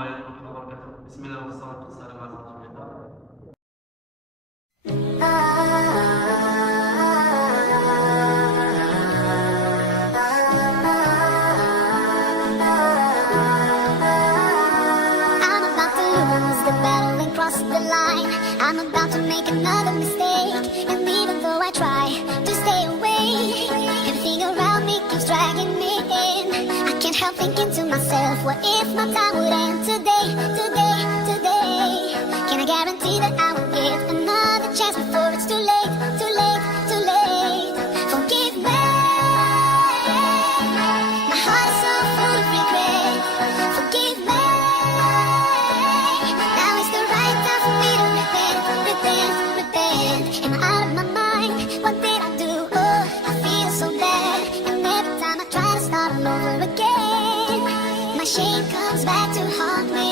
ورحمة الله وبركاته. بسم الله والصلاة والسلام على رسول الله. I'm about to lose the battle and cross the line. I'm about to make another mistake, and even though I try to stay away, everything around me keeps dragging me in. I can't help thinking to myself, what if my time would end today, today, today? Can I guarantee that I will get another chance before it's too late, too late, too late? Forgive me, my heart is so full of regret. Forgive me, now is the right time for me to repent, repent, repent. Am I out of my mind? What did I do? Oh, I feel so bad, and every time I try to start all over again, my shame comes back to haunt me.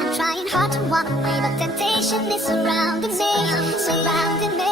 I'm trying hard to walk away, but temptation is surrounding me, surrounding me.